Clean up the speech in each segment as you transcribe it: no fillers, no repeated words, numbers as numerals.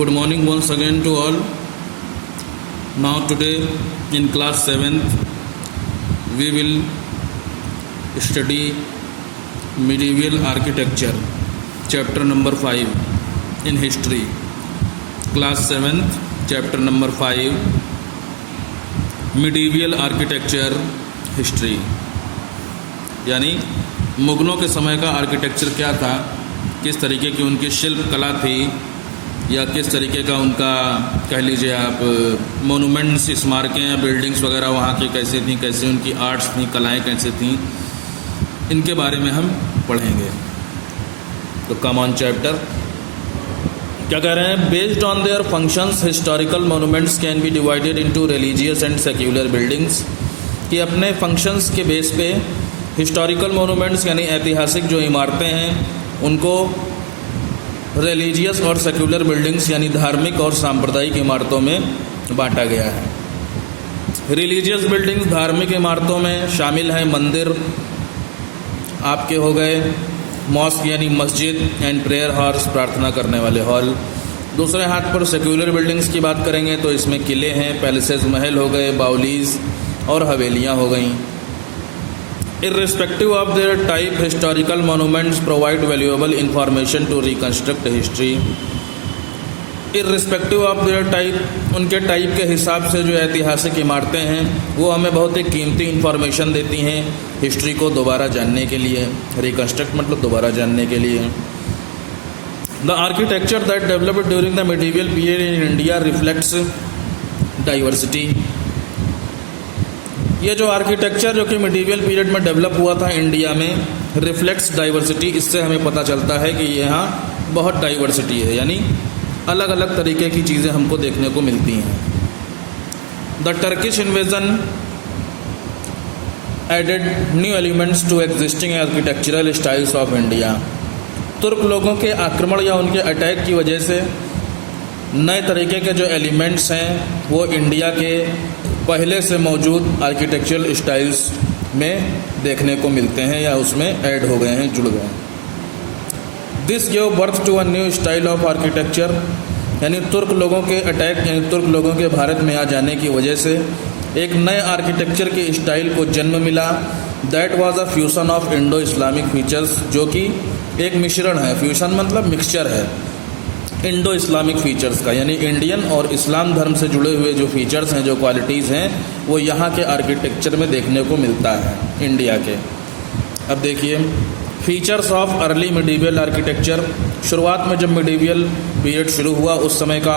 Good morning once again to all. Now today in class 7th we will study medieval architecture, chapter number 5 in history. Class 7th, chapter number 5, medieval architecture history. यानी मुगलों के समय का architecture क्या था, किस तरीके की उनकी शिल्प कला थी, या किस तरीके का उनका कह लीजिए आप मोनूमेंट्स, स्मारकें या बिल्डिंग्स वगैरह वहाँ की कैसे थी, कैसे उनकी आर्ट्स थी, कलाएं कैसे थी, इनके बारे में हम पढ़ेंगे। तो कम ऑन चैप्टर क्या कह रहे हैं? Based on their functions historical monuments can be divided into religious and secular buildings. कि अपने फंक्शंस के बेस पे हिस्टोरिकल मोनूमेंट्स यानी ऐतिहासिक जो इमारतें हैं उनको रिलीजियस और सेक्युलर बिल्डिंग्स यानी धार्मिक और सांप्रदायिक इमारतों में बांटा गया है। रिलीजियस बिल्डिंग्स धार्मिक इमारतों में शामिल हैं मंदिर आपके हो गए, मॉस्क यानी मस्जिद एंड प्रेयर हॉल्स प्रार्थना करने वाले हॉल। दूसरे हाथ पर सेक्युलर बिल्डिंग्स की बात करेंगे तो इसमें किले हैं, पैलेसेस महल हो गए, बाउलीज और हवेलियाँ हो गईं। Irrespective of their type, historical monuments provide valuable information to reconstruct history. Irrespective of their type, उनके टाइप के हिसाब से जो ऐतिहासिक इमारतें हैं वो हमें बहुत ही कीमती इंफॉर्मेशन देती हैं हिस्ट्री को दोबारा जानने के लिए। रिकन्स्ट्रक्ट मतलब दोबारा जानने के लिए। The architecture that developed during the medieval period in India reflects diversity. ये जो आर्किटेक्चर जो कि मिडीवियल पीरियड में डेवलप हुआ था इंडिया में, रिफ्लेक्ट्स डाइवर्सिटी। इससे हमें पता चलता है कि यहाँ बहुत डाइवर्सिटी है, यानी अलग अलग तरीके की चीज़ें हमको देखने को मिलती हैं। The Turkish invasion added new elements to existing architectural styles of India. तुर्क लोगों के आक्रमण या उनके अटैक की वजह से नए तरीके के जो एलिमेंट्स हैं वो इंडिया के पहले से मौजूद आर्किटेक्चरल स्टाइल्स में देखने को मिलते हैं या उसमें ऐड हो गए हैं, जुड़ गए हैं। This give birth to a new style of architecture. यानी तुर्क लोगों के अटैक यानी तुर्क लोगों के भारत में आ जाने की वजह से एक नए आर्किटेक्चर के स्टाइल को जन्म मिला। That was a fusion of Indo Islamic features, जो कि एक मिश्रण है। फ्यूजन मतलब मिक्सचर है इंडो इस्लामिक फीचर्स का, यानी इंडियन और इस्लाम धर्म से जुड़े हुए जो फीचर्स हैं, जो क्वालिटीज़ हैं, वो यहाँ के आर्किटेक्चर में देखने को मिलता है इंडिया के। अब देखिए features of early medieval architecture. शुरुआत में जब मिडीवियल पीरियड शुरू हुआ उस समय का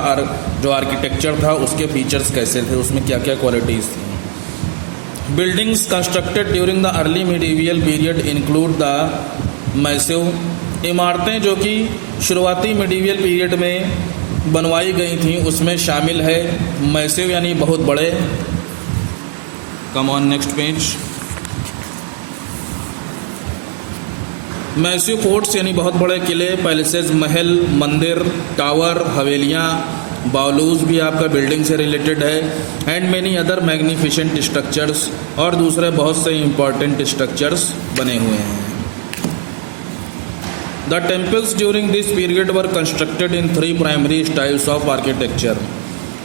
जो आर्किटेक्चर था उसके फीचर्स कैसे थे, उसमें क्या क्या क्वालिटीज़ थी। Buildings constructed during the early medieval period include the massive. इमारतें जो कि शुरुआती मिडीवियल पीरियड में बनवाई गई थी उसमें शामिल है मैसिव यानी बहुत बड़े। Come on next page. Massive forts यानी बहुत बड़े किले, पैलेसेस महल, मंदिर, टावर, हवेलियाँ, बाउलूज भी आपका बिल्डिंग से रिलेटेड है, and many other magnificent structures, और दूसरे बहुत से इंपॉर्टेंट स्ट्रक्चर्स बने हुए हैं। The temples during this period were constructed in 3 primary styles of architecture.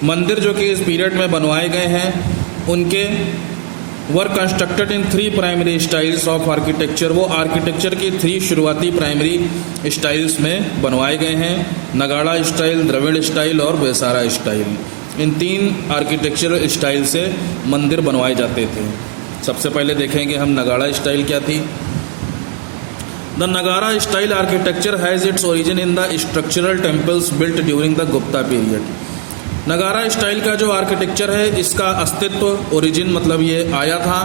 मंदिर जो कि इस पीरियड में बनवाए गए हैं उनके were constructed in 3 primary styles of architecture. वो आर्किटेक्चर की 3 शुरुआती प्राइमरी स्टाइल्स में बनवाए गए हैं। नगाड़ा स्टाइल, द्रविड़ स्टाइल और वेसारा स्टाइल। इन 3 आर्किटेक्चरल स्टाइल से मंदिर बनवाए जाते थे। सबसे पहले देखेंगे हम नगाड़ा स्टाइल क्या थी। The Nagara style architecture has its origin in the structural temples built during the Gupta period. नगारा स्टाइल का जो आर्किटेक्चर है इसका अस्तित्व, ओरिजिन मतलब ये आया था,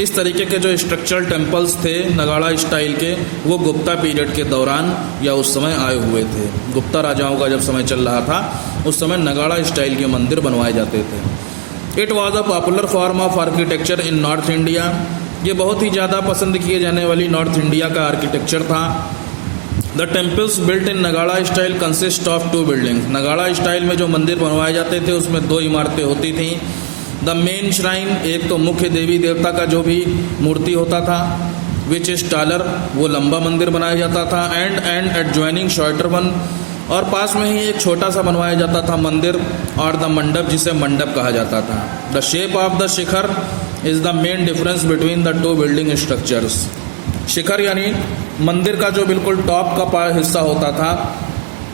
इस तरीके के जो स्ट्रक्चरल टेम्पल्स थे नगाड़ा स्टाइल के वो गुप्ता पीरियड के दौरान या उस समय आए हुए थे। गुप्ता राजाओं का जब समय चल रहा था उस समय नगाड़ा स्टाइल के मंदिर बनवाए जाते थे। It was a popular form of architecture in north India. ये बहुत ही ज़्यादा पसंद किए जाने वाली नॉर्थ इंडिया का आर्किटेक्चर था। द टेम्पल्स बिल्ट इन नगाड़ा स्टाइल कंसिस्ट ऑफ 2 बिल्डिंग्स। नगाड़ा स्टाइल में जो मंदिर बनवाए जाते थे उसमें 2 इमारतें होती थीं। द मेन श्राइन, एक तो मुख्य देवी देवता का जो भी मूर्ति होता था, विच इज टालर, वो लंबा मंदिर बनाया जाता था, एंड एडजॉइनिंग शॉर्टर वन, और पास में ही एक छोटा सा बनवाया जाता था मंदिर और द मंडप, जिसे मंडप कहा जाता था। The shape of the shikhar is the main difference between the two building structures. शिखर यानी मंदिर का जो बिल्कुल टॉप का हिस्सा होता था,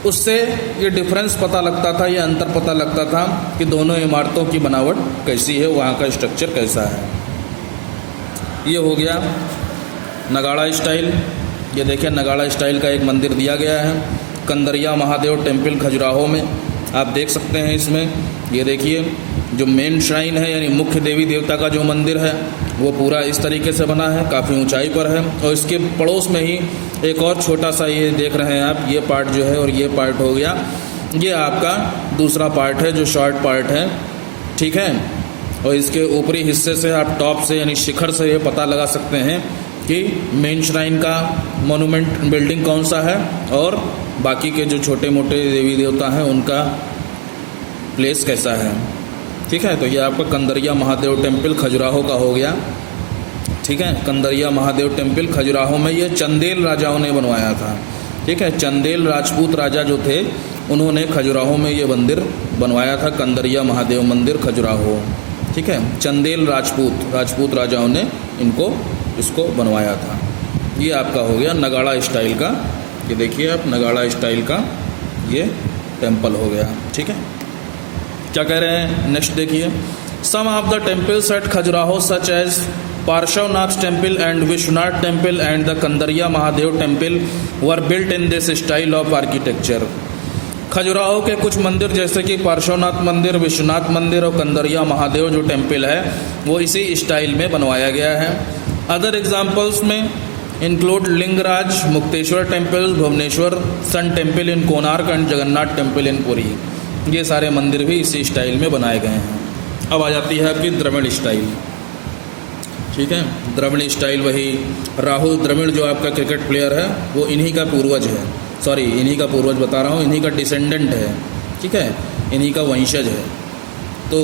उससे ये डिफरेंस पता लगता था, ये अंतर पता लगता था कि दोनों इमारतों की बनावट कैसी है, वहाँ का स्ट्रक्चर कैसा है। ये हो गया नगाड़ा स्टाइल। ये देखिए नगाड़ा स्टाइल का एक मंदिर दिया गया है, कंदरिया महादेव टेम्पल खजुराहो में। आप देख सकते हैं इसमें, ये देखिए जो मेन श्राइन है यानी मुख्य देवी देवता का जो मंदिर है वो पूरा इस तरीके से बना है, काफ़ी ऊंचाई पर है। और इसके पड़ोस में ही एक और छोटा सा, ये देख रहे हैं आप, ये पार्ट जो है और ये पार्ट हो गया, ये आपका दूसरा पार्ट है जो शॉर्ट पार्ट है, ठीक है। और इसके ऊपरी हिस्से से आप टॉप से यानी शिखर से ये पता लगा सकते हैं कि मेन श्राइन का मोनूमेंट बिल्डिंग कौन सा है और बाकी के जो छोटे मोटे देवी देवता हैं उनका प्लेस कैसा है, ठीक है। तो ये आपका कंदरिया महादेव टेम्पल खजुराहो का हो गया, ठीक है। कंदरिया महादेव टेम्पल खजुराहो में ये चंदेल राजाओं ने बनवाया था, ठीक है। चंदेल राजपूत राजा जो थे उन्होंने खजुराहो में ये मंदिर बनवाया था, कंदरिया महादेव मंदिर खजुराहो, ठीक है। चंदेल राजपूत राजाओं ने इसको बनवाया था। ये आपका हो गया नगाड़ा स्टाइल का, ये देखिए आप नगाड़ा स्टाइल का ये टेम्पल हो गया, ठीक है। क्या कह रहे हैं नेक्स्ट देखिए, some of the temples at Khajuraho such as Parshvanath temple and Vishwanath temple and the Kandariya Mahadev temple were built in this style of architecture. Khajuraho के कुछ मंदिर जैसे कि पार्श्वनाथ मंदिर, विश्वनाथ मंदिर और कंदरिया महादेव जो टेम्पल है वो इसी स्टाइल में बनवाया गया है। अदर एग्जाम्पल्स में include Lingaraj, Mukteshwar temple, Bhubaneswar sun temple in Konark and Jagannath temple in Puri. ये सारे मंदिर भी इसी स्टाइल में बनाए गए हैं। अब आ जाती है आपकी द्रविड़ स्टाइल, ठीक है। द्रविड़ स्टाइल वही राहुल द्रविड़ जो आपका क्रिकेट प्लेयर है वो इन्हीं का पूर्वज है, सॉरी इन्हीं का पूर्वज बता रहा हूँ, इन्हीं का डिसेंडेंट है, ठीक है, इन्हीं का वंशज है। तो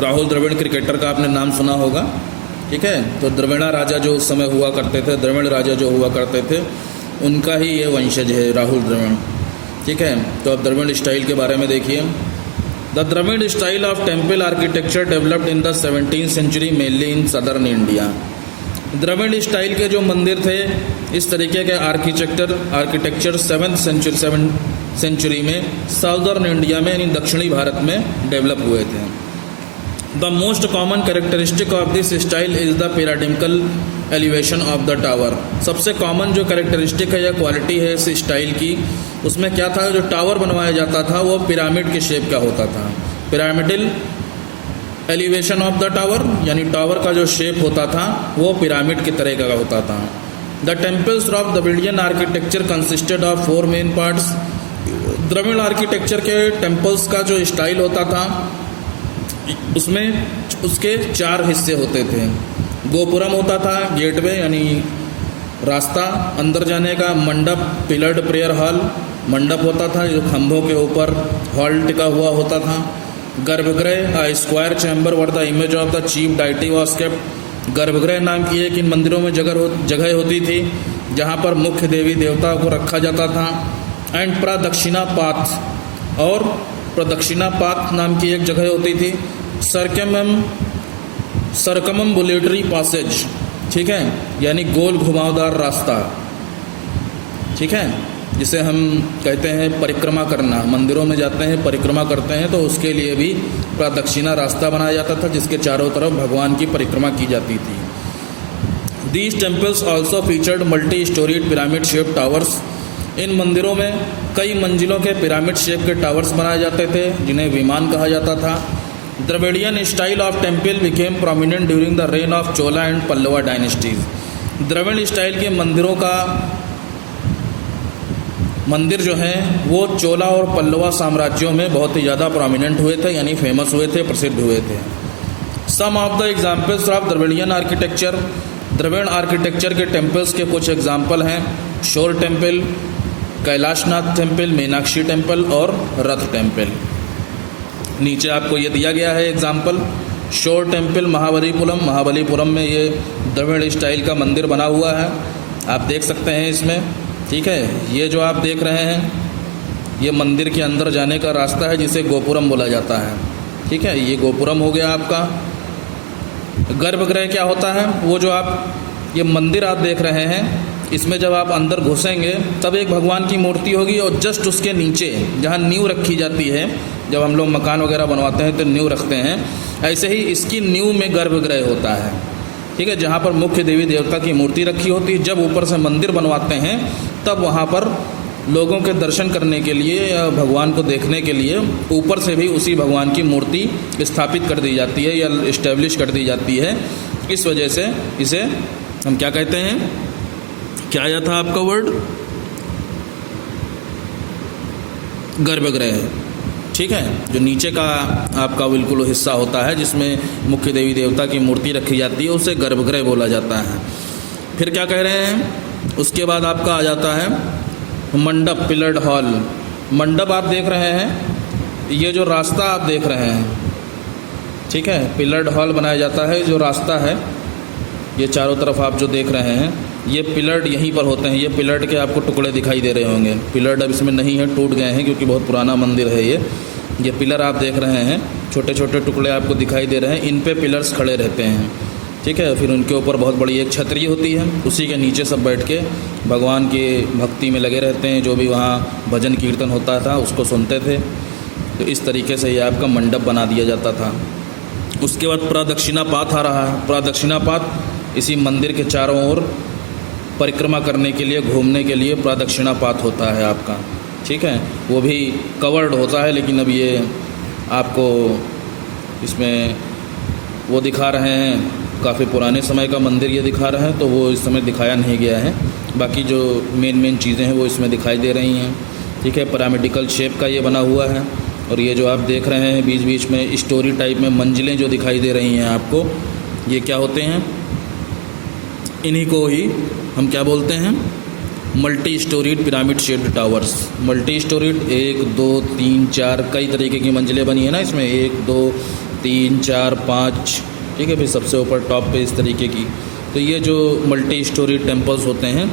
राहुल द्रविड़ क्रिकेटर का आपने नाम सुना होगा, ठीक है। तो द्रविड़ा राजा जो उस समय हुआ करते थे, द्रविड़ राजा जो हुआ करते थे, उनका ही ये वंशज है राहुल द्रविड़, ठीक है। तो अब द्रविड़ स्टाइल के बारे में देखिए। The Dravida style of temple architecture developed in the 17th century mainly in southern India. Dravida style के जो मंदिर थे, इस तरीके के आर्किटेक्चर 7th सेंचुरी में साउदर्न इंडिया में यानी दक्षिणी भारत में डेवलप हुए थे। The most common characteristic of this style is the pyramidal elevation of the tower. सबसे कॉमन जो कैरेक्टरिस्टिक है या क्वालिटी है इस स्टाइल की, उसमें क्या था, जो टावर बनवाया जाता था वो पिरामिड के शेप का होता था। Pyramidal elevation of the tower यानी टावर का जो शेप होता था वो पिरामिड की तरह का होता था। The temples of Dravidian architecture consisted of 4 main parts. Dravida architecture के टेम्पल्स का जो स्टाइल होता था उसमें उसके 4 हिस्से होते थे। गोपुरम होता था, गेटवे यानी रास्ता अंदर जाने का, मंडप पिलर्ड प्रेयर हॉल, मंडप होता था जो खंभों के ऊपर हॉल टिका हुआ होता था। गर्भगृह square chamber were the image of the chief deity was kept. गर्भगृह नाम की एक इन मंदिरों में जगह होती थी जहाँ पर मुख्य देवी देवता को रखा जाता था। एंड प्रदक्षिणा पाथ, और प्रदक्षिणा पाथ नाम की एक जगह होती थी। सर्कमम्बुलेटरी पैसेज, ठीक है, यानी गोल घुमावदार रास्ता, ठीक है, जिसे हम कहते हैं परिक्रमा करना। मंदिरों में जाते हैं परिक्रमा करते हैं तो उसके लिए भी प्रदक्षिणा रास्ता बनाया जाता था जिसके चारों तरफ भगवान की परिक्रमा की जाती थी। These temples also featured multi storied pyramid shape towers. इन मंदिरों में कई मंजिलों के पिरामिड शेप के टावर्स बनाए जाते थे जिन्हें विमान कहा जाता था। Dravidian style of temple became prominent during the reign of Chola and Pallava dynasties. द्रविड़ स्टाइल के मंदिरों का मंदिर जो हैं वो चोला और पल्लवा साम्राज्यों में बहुत ही ज़्यादा प्रोमिनेंट हुए थे, यानी फेमस हुए थे, प्रसिद्ध हुए थे। Some of the examples of Dravidian architecture. Dravid architecture के टेम्पल्स के कुछ एग्जाम्पल हैं shore temple, Kailashnath temple, Meenakshi temple और रथ टेम्पल। नीचे आपको ये दिया गया है एग्जाम्पल। शोर टेम्पल महाबलीपुरम में ये द्रविड़ स्टाइल का मंदिर बना हुआ है, आप देख सकते हैं इसमें, ठीक है, ये जो आप देख रहे हैं ये मंदिर के अंदर जाने का रास्ता है जिसे गोपुरम बोला जाता है। ठीक है, ये गोपुरम हो गया आपका। गर्भगृह क्या होता है? वो जो आप ये मंदिर आप देख रहे हैं, इसमें जब आप अंदर घुसेंगे तब एक भगवान की मूर्ति होगी और जस्ट उसके नीचे जहाँ नींव रखी जाती है, जब हम लोग मकान वगैरह बनवाते हैं तो नींव रखते हैं, ऐसे ही इसकी नींव में गर्भगृह होता है। ठीक है, जहाँ पर मुख्य देवी देवता की मूर्ति रखी होती है। जब ऊपर से मंदिर बनवाते हैं तब वहाँ पर लोगों के दर्शन करने के लिए या भगवान को देखने के लिए ऊपर से भी उसी भगवान की मूर्ति स्थापित कर दी जाती है या इस्टेब्लिश कर दी जाती है। इस वजह से इसे हम क्या कहते हैं, क्या आया था आपका वर्ड? गर्भगृह। ठीक है, जो नीचे का आपका बिल्कुल हिस्सा होता है जिसमें मुख्य देवी देवता की मूर्ति रखी जाती है, उसे गर्भगृह बोला जाता है। फिर क्या कह रहे हैं, उसके बाद आपका आ जाता है मंडप, पिलर्ड हॉल। मंडप आप देख रहे हैं, ये जो रास्ता आप देख रहे हैं, ठीक है, पिलर्ड हॉल बनाया जाता है। जो रास्ता है ये चारों तरफ आप जो देख रहे हैं, ये पिलर्ड यहीं पर होते हैं। ये पिलर्ड के आपको टुकड़े दिखाई दे रहे होंगे। पिलर्ड अब इसमें नहीं है, टूट गए हैं क्योंकि बहुत पुराना मंदिर है ये पिलर आप देख रहे हैं, छोटे छोटे टुकड़े आपको दिखाई दे रहे हैं। इन पे पिलर्स खड़े रहते हैं। ठीक है, फिर उनके ऊपर बहुत बड़ी एक छतरी होती है, उसी के नीचे सब बैठ के भगवान के भक्ति में लगे रहते हैं। जो भी वहाँ भजन कीर्तन होता था उसको सुनते थे। तो इस तरीके से ये आपका मंडप बना दिया जाता था। उसके बाद प्रदक्षिणापात आ रहा है। प्रदक्षिणापात इसी मंदिर के चारों ओर परिक्रमा करने के लिए, घूमने के लिए प्रदक्षिणापात होता है आपका। ठीक है, वो भी कवर्ड होता है, लेकिन अब ये आपको इसमें वो दिखा रहे हैं, काफ़ी पुराने समय का मंदिर ये दिखा रहे हैं, तो वो इस समय दिखाया नहीं गया है। बाकी जो मेन चीज़ें हैं वो इसमें दिखाई दे रही हैं। ठीक है, पिरामिडिकल शेप का ये बना हुआ है। और ये जो आप देख रहे हैं बीच बीच में स्टोरी टाइप में मंजिलें जो दिखाई दे रही हैं आपको, ये क्या होते हैं? इन्हीं को ही हम क्या बोलते हैं? Multi storied pyramid shaped towers. Multi storeyed 1 2 3 4 कई तरीके की मंजिलें बनी है ना इसमें, 1 2 3 4 5। ठीक है, फिर सबसे ऊपर टॉप पे इस तरीके की। तो ये जो मल्टी स्टोरी टेम्पल्स होते हैं,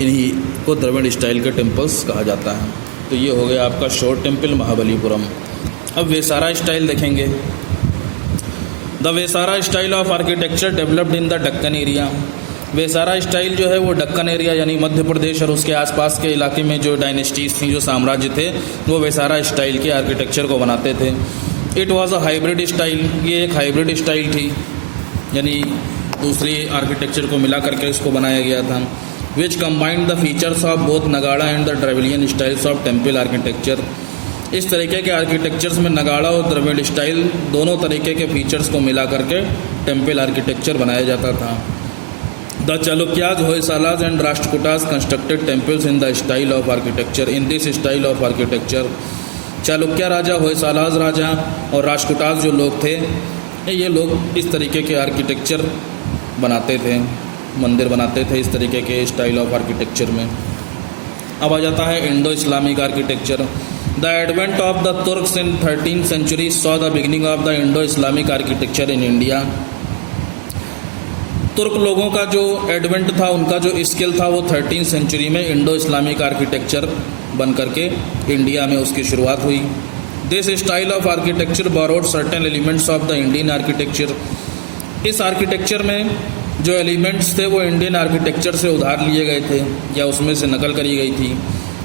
इन्हीं को द्रविड़ स्टाइल के टेम्पल्स कहा जाता है। तो ये हो गया आपका शोर टेम्पल महाबलीपुरम। अब वेसारा स्टाइल देखेंगे। The Vesara style of architecture developed in the Deccan area. Vesara style जो है वो डक्कन एरिया यानी मध्य प्रदेश और उसके आसपास के इलाके में जो डायनेस्टीज थी, जो साम्राज्य थे, वो वेसारा स्टाइल के आर्किटेक्चर को बनाते थे। It was a hybrid style. ये एक हाइब्रिड स्टाइल थी, यानी दूसरी आर्किटेक्चर को मिला करके इसको बनाया गया था। Which combined the features of both Nagara and the Dravidian styles of temple architecture. इस तरीके के आर्किटेक्चर्स में नगाड़ा और द्रविड़ स्टाइल दोनों तरीके के फीचर्स को मिला करके टेम्पल आर्किटेक्चर बनाया जाता था। The Chalukyas, Hoysalas and Rashtrakutas constructed temples in the style of architecture. In this style of architecture Chalukya राजा, होयसालाज राजा और राष्ट्रकूटाज जो लोग थे, ये लोग इस तरीके के आर्किटेक्चर बनाते थे, मंदिर बनाते थे इस तरीके के स्टाइल ऑफ आर्किटेक्चर में। अब आ जाता है Indo Islamic architecture. The advent of the Turks in 13th century saw the beginning of the Indo Islamic architecture in India. तुर्क लोगों का जो एडवेंट था, उनका जो स्किल था, वो 13th century में इंडो इस्लामिक आर्किटेक्चर बन करके इंडिया में उसकी शुरुआत हुई। This style of architecture borrowed certain elements of the Indian architecture. इस आर्किटेक्चर में जो एलिमेंट्स थे वो इंडियन आर्किटेक्चर से उधार लिए गए थे या उसमें से नकल करी गई थी।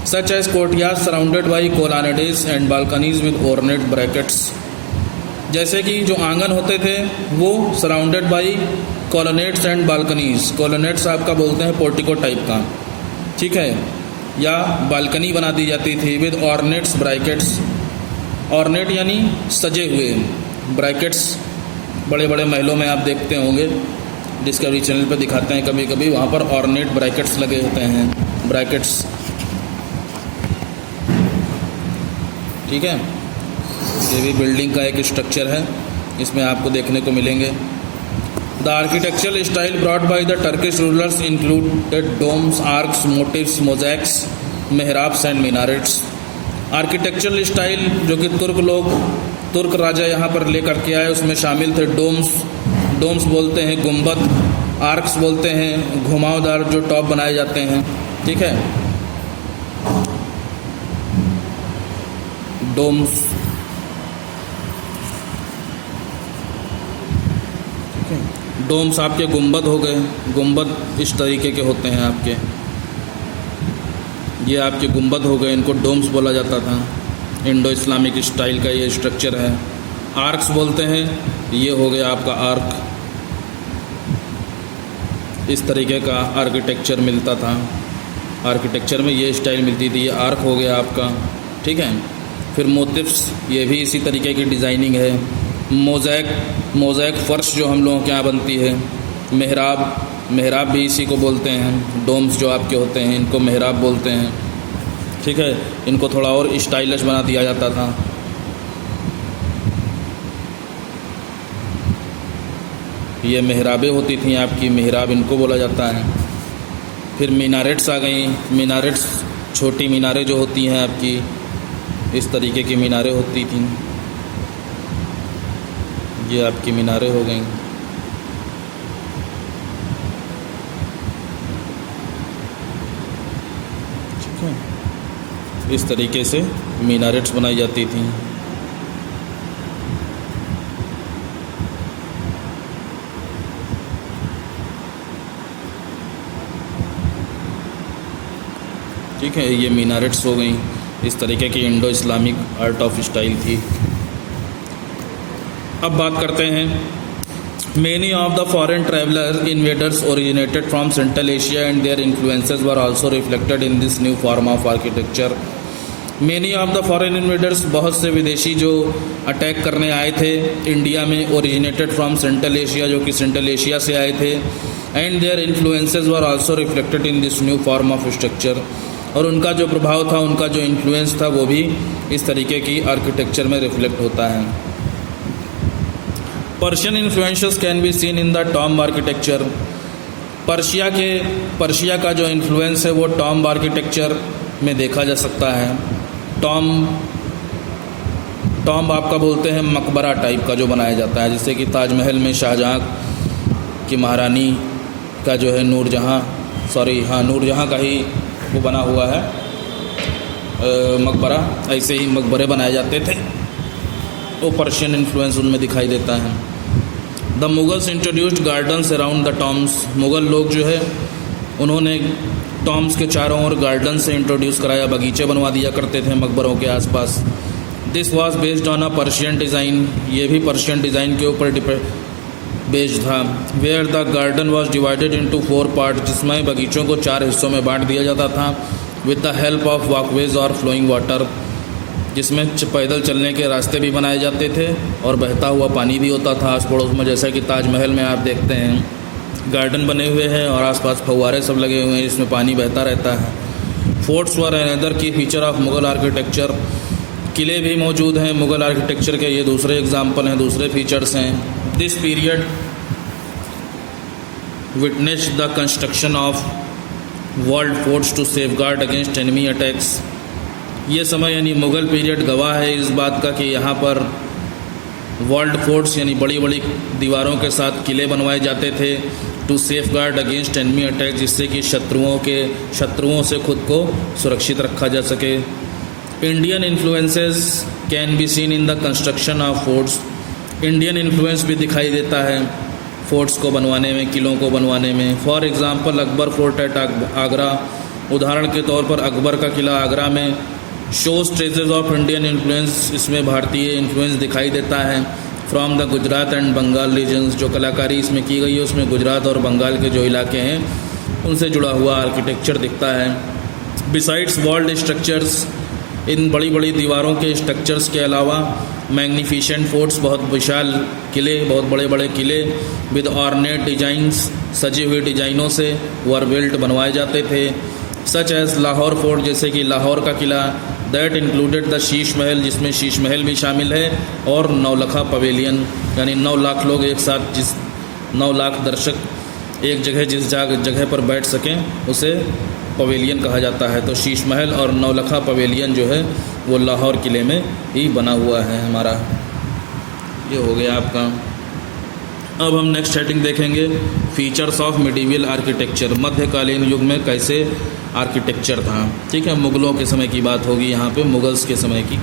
Such as courtyard surrounded by colonnades and balconies with ornate brackets. जैसे कि जो आंगन होते थे वो surrounded by colonnades and balconies. Colonnades आपका बोलते हैं पोर्टिको टाइप का, ठीक है, या बालकनी बना दी जाती थी विद ऑर्नेट्स ब्रैकेट्स। ऑर्नेट यानी सजे हुए, ब्रैकेट्स बड़े बड़े महलों में आप देखते होंगे, डिस्कवरी चैनल पर दिखाते हैं कभी कभी, वहाँ पर ऑर्नेट ब्रैकेट्स लगे होते हैं, ब्रैकेट्स, ठीक है। ये भी बिल्डिंग का एक स्ट्रक्चर है, इसमें आपको देखने को मिलेंगे। The architectural style brought by the Turkish rulers included domes, arches, motifs, mosaics, mehrabs and minarets. Architectural style जो कि तुर्क राजा यहाँ पर लेकर के आए उसमें शामिल थे डोम्स बोलते हैं गुंबद, आर्क्स बोलते हैं घुमावदार जो टॉप बनाए जाते हैं, ठीक है, डोम्स, डोम्स आपके गुंबद हो गए। गुंबद इस तरीके के होते हैं आपके, ये आपके गुंबद हो गए, इनको डोम्स बोला जाता था। इंडो इस्लामिक स्टाइल का ये स्ट्रक्चर है। आर्क्स बोलते हैं, ये हो गया आपका आर्क, इस तरीके का आर्किटेक्चर मिलता था। आर्किटेक्चर में ये स्टाइल मिलती थी, ये आर्क हो गया आपका, ठीक है। फिर मोटिव्स, ये भी इसी तरीके की डिज़ाइनिंग है। मोज़ैक फ़र्श जो हम लोगों के यहाँ बनती है। मेहराब भी इसी को बोलते हैं। डोम्स जो आपके होते हैं इनको मेहराब बोलते हैं, ठीक है। इनको थोड़ा और स्टाइलिश बना दिया जाता था। ये मेहराबें होती थी आपकी, मेहराब इनको बोला जाता है। फिर मीनारेट्स आ गई। मीनारेट्स छोटी मीनारें जो होती हैं आपकी, इस तरीके की मीनारें होती थी। ये आपकी मीनारें हो गई। ठीक है, इस तरीके से मीनारेट्स बनाई जाती थी। ठीक है, ये मीनारेट्स हो गई। इस तरीके की Indo Islamic art of style थी। अब बात करते हैं, many of the foreign traveller invaders originated from Central Asia and their influences were also reflected in this new form of architecture. Many of the foreign invaders, बहुत से विदेशी जो attack करने आए थे इंडिया में, ओरिजिनेटेड फ्रॉम सेंट्रल एशिया, जो कि सेंट्रल एशिया से आए थे, and their influences were also reflected in this new form of structure. और उनका जो प्रभाव था, उनका जो इन्फ्लुएंस था, वो भी इस तरीके की आर्किटेक्चर में रिफ्लेक्ट होता है। Persian influences can be seen in the tomb architecture. Persia का जो इन्फ्लुएंस है वो टॉम्ब आर्किटेक्चर में देखा जा सकता है। टॉम्ब आपका बोलते हैं मकबरा टाइप का जो बनाया जाता है, जैसे कि ताजमहल में शाहजहाँ की महारानी का जो है नूरजहाँ का ही वो बना हुआ है मकबरा, ऐसे ही मकबरे बनाए जाते थे। वो पर्शियन इन्फ्लुएंस उनमें दिखाई देता है। The Mughals introduced gardens around the tombs. Mughal लोग जो है उन्होंने टॉम्ब्स के चारों ओर गार्डन से इंट्रोड्यूस कराया, बगीचे बनवा दिया करते थे मकबरों के आसपास। This was based on a Persian design. ये भी पर्शियन डिज़ाइन के ऊपर बेस्ड था। Where the garden was divided into 4 part, जिसमें बगीचों को 4 हिस्सों में बांट दिया जाता था। With the help of walkways और फ्लोइंग वाटर, जिसमें पैदल चलने के रास्ते भी बनाए जाते थे और बहता हुआ पानी भी होता था आस पड़ोस में। जैसा कि ताजमहल में आप देखते हैं गार्डन बने हुए हैं और आसपास फव्वारे सब लगे हुए हैं, जिसमें पानी बहता रहता है। फोर्ट्स वर अनदर की फीचर ऑफ मुग़ल आर्किटेक्चर। किले भी मौजूद हैं मुग़ल आर्किटेक्चर के, ये दूसरे एग्जाम्पल हैं, दूसरे फीचर्स हैं। This period witnessed the construction of walled forts to safeguard against enemy attacks. ये समय यानी मुग़ल पीरियड गवाह है इस बात का कि यहाँ पर वॉल्ड फोर्ट्स यानी बड़ी बड़ी दीवारों के साथ किले बनवाए जाते थे to safeguard against enemy attack, जिससे कि शत्रुओं से खुद को सुरक्षित रखा जा सके। Indian influences can be seen in the construction of forts. Indian influence भी दिखाई देता है फोर्ट्स को बनवाने में, किलों को बनवाने में। For example Akbar fort at Agra, उदाहरण के तौर पर अकबर का किला आगरा में shows traces of Indian influence, इसमें भारतीय इन्फ्लुएंस दिखाई देता है। From the Gujarat and Bengal regions, जो कलाकारी इसमें की गई है उसमें गुजरात और बंगाल के जो इलाके हैं उनसे जुड़ा हुआ आर्किटेक्चर दिखता है। बिसाइड्स वॉल्ड स्ट्रक्चर्स, इन बड़ी बड़ी दीवारों के स्ट्रक्चर्स के अलावा मैग्निफिशेंट फोर्ट्स, बहुत विशाल किले, बहुत बड़े बड़े किले विद ऑर्नेट डिजाइंस, सजी हुई डिजाइनों से वर बिल्ट बनवाए जाते थे। सच एज लाहौर फोर्ट, जैसे कि लाहौर का किला, that included the Sheesh Mahal, जिसमें शीश महल भी शामिल है, और 9 लाख पवेलियन, यानी 9 लाख लोग एक साथ, 9 लाख दर्शक एक जगह जिस जगह पर बैठ सकें उसे पवेलियन कहा जाता है। तो शीश महल और 9 लाख पवेलियन जो है वो लाहौर किले में ही बना हुआ है हमारा। ये हो गया आपका। अब हम नेक्स्ट हेडिंग देखेंगे, फीचर्स ऑफ मिडीवियल आर्किटेक्चर। मध्यकालीन युग में कैसे आर्किटेक्चर था। ठीक है, मुग़लों के समय की बात होगी यहाँ पे, मुग़ल्स के समय की।